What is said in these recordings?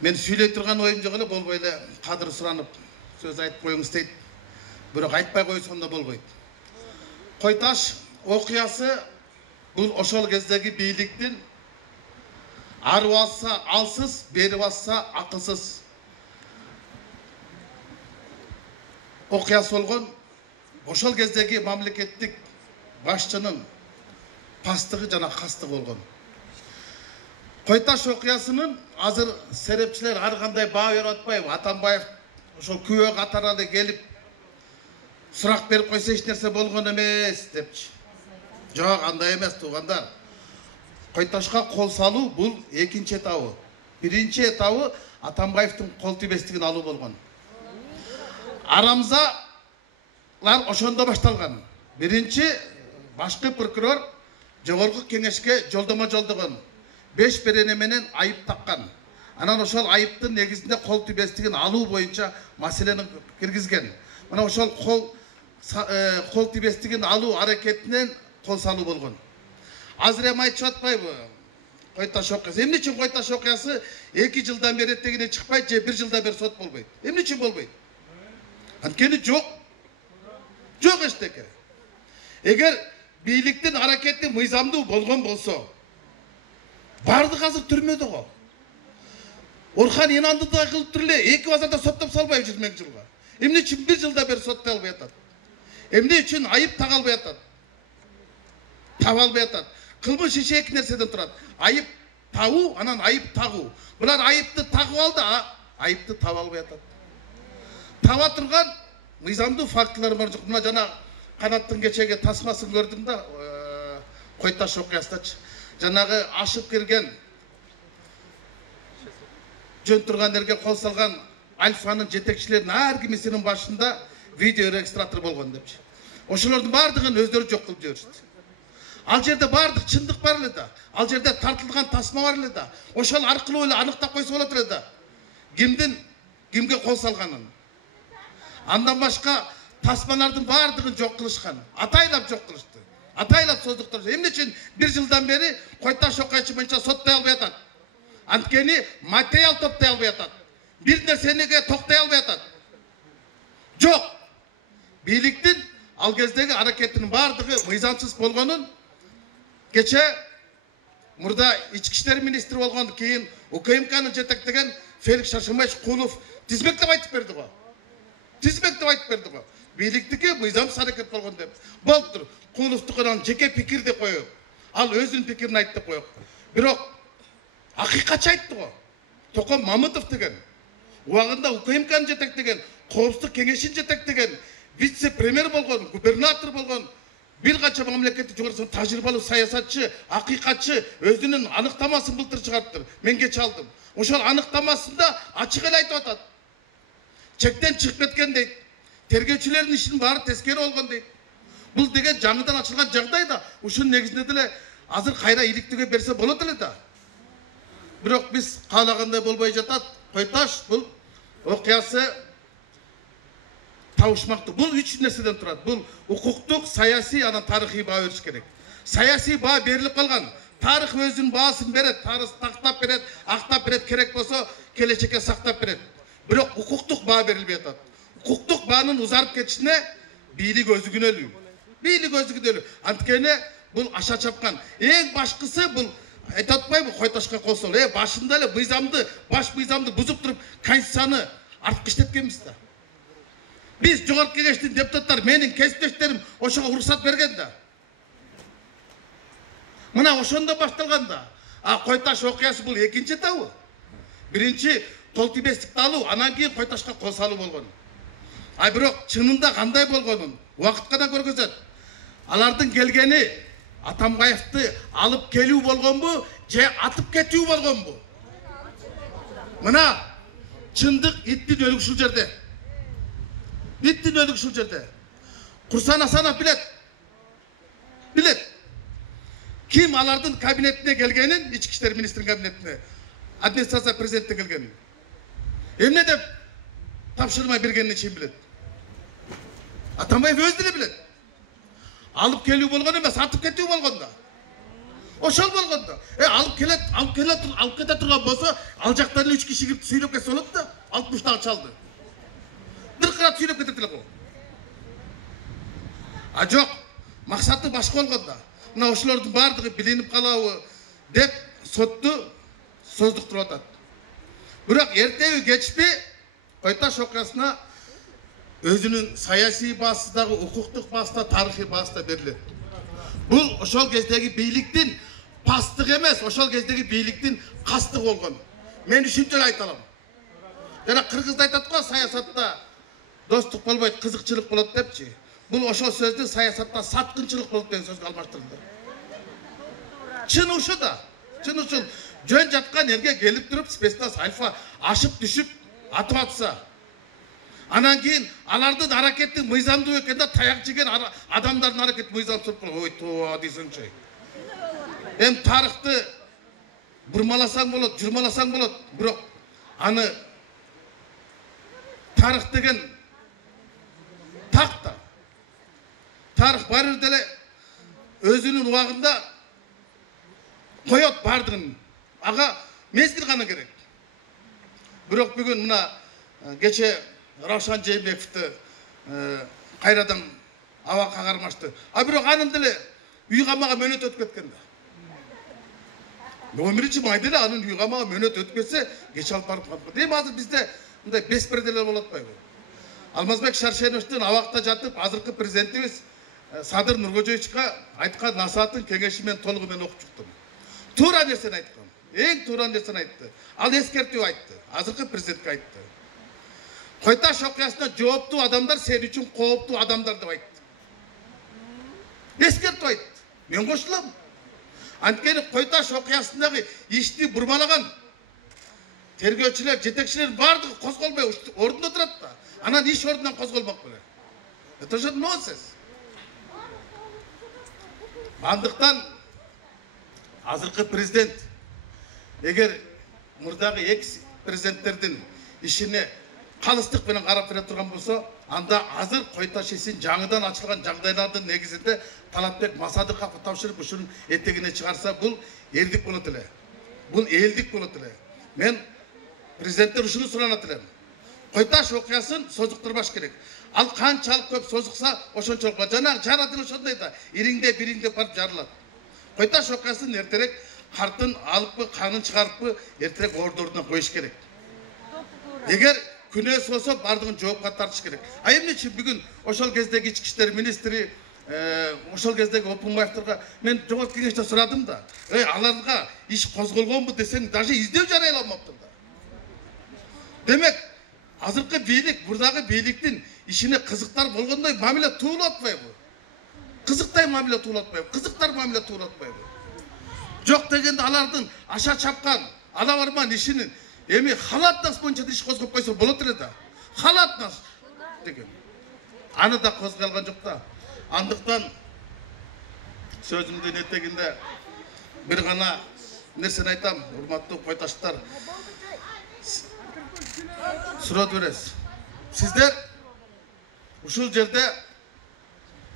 Мен сөйлей тұрған ойым жоқ эле, болбойды. Кадыр суранып сөз айтып коюңуз дейт. Бирок айтпай койсоң болбойт. Койташ окуясы бул ошол кездеги бийликтин ары басса алсыз, бери басса акылсыз окуясы болгон. Ошол кездеги мамлекеттик башчынын пастыгы жана кастыгы болгон. Койташ окуясынын азыр серепчилер ар кандай баа берип атпайбы? Атамбаев ошол күбө катары келип сурак берип койсо эч нерсе болгон эмес депчи. Жок, андай эмес туугандар. Койташка кол салуу бул экинчи этабы. Биринчи этабы Атамбаевдин кол тийбестигин алуу болгон. Арамзалар ошондо башталган. Биринчи башкы прокурор жогорку кеңешке жолдомо жолдогон. 5 берене менен айып таккан. Анан ошол айыптын негизинде кол тийбестигин алуу боюнча маселени киргизген. Мына ошол кол тийбестигин алуу аракетинен кол салуу болгон. Азыр эми айтып атпайбы? Койташ окуясы. Эмне үчүн Койташ окуясы 2 жылдан бери тегине чыкпайт же 1 жылдан бери сот болбойт? Эмне үчүн болбойт? Анткени жок. Жок эчтеке. Эгер бийликтин аракети мыйзамдуу болгон болсо, бардык азыр түрмөдө го. Орхан Инанды да кылып тур эле 2 базарда соттоп салбайбы 100 000 жылга. Эмне үчүн 1 жылда бери соттой албай атат? Эмне үчүн айып тага албай атат? Таба албай атат. Кылмыш иши эки нерседен турат. Айып табуу, анан айып тагуу. Булар айыпты тагып алды, айыпты таба албай атат. Таба турган мыйзамдуу фактылар бар жок. Мына жана Канаттын кечеги тасмасын көрдүм да, Койташ окуясындачы. Жанагы ашып кирген жөн тургандерге кол салган Альфанын жетекчилеринин ар кимисинин башында видео регистратор болгон депчи. Ошолордун бардыгын өздөрү жок кылып жиберишти. Ал жерде бардык чындык бар эле да. Ал жерде тартылган тасма бар эле да. Ошол аркылуу эле аныктап койсо болот эле да. Кимге кол салганын. Андан башка тасмалардын бардыгын жок кылышкан. Атайлап жок кылышты. Атайлап создуктар. Эмне үчүн 1 жылдан бери Койташ окуясы боюнча соттой албай атат? Анткени материал топтой албай атат. Бир нерсеге токтой албай атат. Жок. Бийликтин ал кездеги аракетинин бардыгы мыйзамсыз болгонун кече мурда ички иштер министри болгон, кийин УКМКнын жетектеген Феликс Шашымбаевич Кулов тизбектеп айтып берди го. Тизбектеп айтып берди го. Бийликтики мыйзамсыз аракет болгон деп. Болуптур. Куловдукунан жеке пикир деп коюп. Ал өзүнүн пикирин айтты деп коюп. Бирок акыйкатчы айтты го. Током Мамытов деген, убагында УКМКнын жетектеген, Коопсуздук кеңешин жетектеген, вице-премьер болгон, губернатор болгон, бир канча мамлекеттик жогорку тажрыйбалуу саясатчы, акыйкатчы өзүнүн аныктамасын былтыр чыгарыптыр. Мен кече алдым. Ошол аныктамасында ачык эле айтып атат. Чектен чыгып кеткен дейт. Тергөөчүлөрдүн ишинин баары тескери болгон дейт. Бул деген жаңыдан ачылган жагдайда ушунун негизинде деле азыр кайра иликтөөгө берсе болот эле да. Бирок биз каалагандай болбой жатат. Койташ бул окуясы табышмактуу. Бул 3 нерседен турат. Бул укуктук, саясий, анан тарыхый баа бериш керек. Саясий баа берилип калган. Тарых өзүнүн баасын берет, тарых тактап берет, актап берет, керек болсо келечекке сактап берет. Бирок укуктук баа берилбей атат. Укуктук баанын узарып кетишине бийлик өзү күнөөлүү. Бийлик өзү күнөөлүү. Анткени бул аша чапкан. Эң башкысы бул айтып атпайбы Койташка кол сол. Башында эле баш мыйзамды бузуп туруп, конституцияны артка иштеткенбиз да. Биз жогорку кеңештин депутаттары, менин кесиптештерим ошого уруксат берген да. Мына ошондо башталган да. Койташ окуясы бул экинчи этабы. Биринчи кол тийбестикти алуу, анан кийин Койташка кол салуу болгон. Бирок чынында кандай болгонун убакыт гана көргөзөт. Алардын келгени Атамбаевди алып келүү болгонбу, же атып кетүү болгонбу? Мына чындык иттин өлүгү ушул жерде. Иттин өлүгү ушул жерде. Курсан Асанов билет. Ким алардын кабинетине келгенин, ички иштер министринин кабинетине, администрация президентте келгенин. Эмне деп тапшырмай бергенин чейин билет. Атамбаев өзү деле билет. Алып келүү болгон эмес, атып кетүү болгон да. Ошол болгондо. Алып кете турган болсо, ал жактан 3 киши кирип сүйлөп кетсе болот да. 60-тагы чалды. Дыркырап сүйлөп кетет эле го. А жок, максаты башка болгондо. Мына ошолордун бардыгы билинип калабы деп сотту создуктуруп атат. Бирок эртеби кечпи Кой-Таш окуясына өзүнүн саясий баасы дагы, укуктук баасы да, тарыхый баасы да берилет. Бул ошол кездеги бийликтин пастык эмес, ошол кездеги бийликтин кастыгы болгон. Мен үчүнчө айта алам. Жана кыргызда айтат го, саясатта достук болбойт, кызыкчылык болот депчи. Бул ошол сөздү саясатта саткынчылык болот деген сөзгө алмаштырды. Чын ушу да, чын ушул жөн жаткан элге келип туруп спецназ альфа ашып түшүп атып атса, анан кийин алардын аракети мыйзамдуу экен да, таяк жеген адамдардын аракети мыйзамсыз болуп, ой тоо дейсиңчи. Тарыхты бурмаласаң болот, журмаласаң болот, бирок аны тарых деген такта. Тарых баары деле өзүнүн убагында коет бардыгын. Ага мезгил гана керек. Бирок бүгүн мына кече Равшан Жээнбековду кайрадан абакка кармашты. Бирок анын деле үй камага мөөнөт өтүп кеткен да. 11 майда эле анын үй камага мөөнөт өтүп кетсе, кеч алып барып калды. Азыр бизде мындай беспределер болуп атпайбы? Алмазбек Шаршеновдун абакта жатып, азыркы президентибиз Садыр Нуркожоевичке айткан насаатын кеңеши менен толугу менен окуп чыктым. Туура нерсени айткан. Эң туура нерсени айтты. Ал эскертүү айтты. Азыркы президентке айтты. Кой-Таш окуясына жооптуу адамдар сен үчүн кооптуу адамдар деп айтты. Эскертүү айтты. Мен кошулам. Анткени Кой-Таш окуясындагы ишти бурмалаган тергөөчүлөр, жетекчилер бардыгы козголбой ордунда турат да. Анан иш ордунан козголмок беле. Это же нонсенс. Андыктан азыркы президент эгер мурдагы экс президенттердин ишине калыстык менен карап бере турган болсо, анда азыр Кой-Таш ишин жаңыдан ачылган жагдайлардын негизинде Талапбек Масадыковго тапшырып ушунун этегине чыгарса, бул элдик болот эле. Бул элдик болот эле. Мен президенттен ушуну суранат элем. Кой-Таш окуясын созуктурбаш керек. Ал канчалык көп созукса, ошончолук. Жанагы жарадыл ошондой да, ириңдеп барып жарылат. Кой-Таш окуясын эртерээк картын алыппы, канын чыгарыппы, эртерээк ордуна коюш керек. Эгер күнөөсү болсо, бардыгын жоопко тартыш керек. Эмне үчүн бүгүн ошол кездеги ички иштер министри, ошол кездеги Опунбаевтерге мен жогорку кеңеште сурадым да. Аларга иш козголгонбу десең, даже издөө жарай алмаптыр да. Демек, азыркы бийлик, бурдагы бийликтин ишине кызыктар болгондой мамиле туулуп атпайбы? Кызыктай мамиле туулуп атпайбы? Кызыктар мамиле туулуп атпайбы? Жок дегенде алардын аша чапкан, ала барман ишинин эми халатнас боюнча иш козгоп койсо болот эле да. Халатнас деген. Аны да козголгон жок да. Андыктан сөзүмдүн этегинде бир гана нерсени айтам, урматтуу Кой-Таштар. Сурат бересиз. Сиздер ушул жерде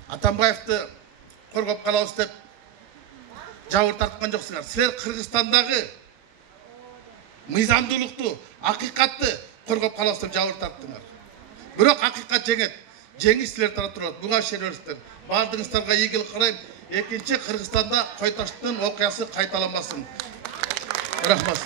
Атамбаевди коргоп калабыз деп жабыр тарткан жоксуңар. Силер Кыргызстандагы мыйзамдуулукту, акыйкатты коргоп калабыз деп жабыр тарттыңар. Бирок акыйкат жеңет. Жеңиш силер тарап турат. Буга ишенебиздер. Бардыгыңыздарга ийгилик карайм. Экинчи Кыргызстанда Кой-Таштын окуясы кайталанбасын. Рахмат.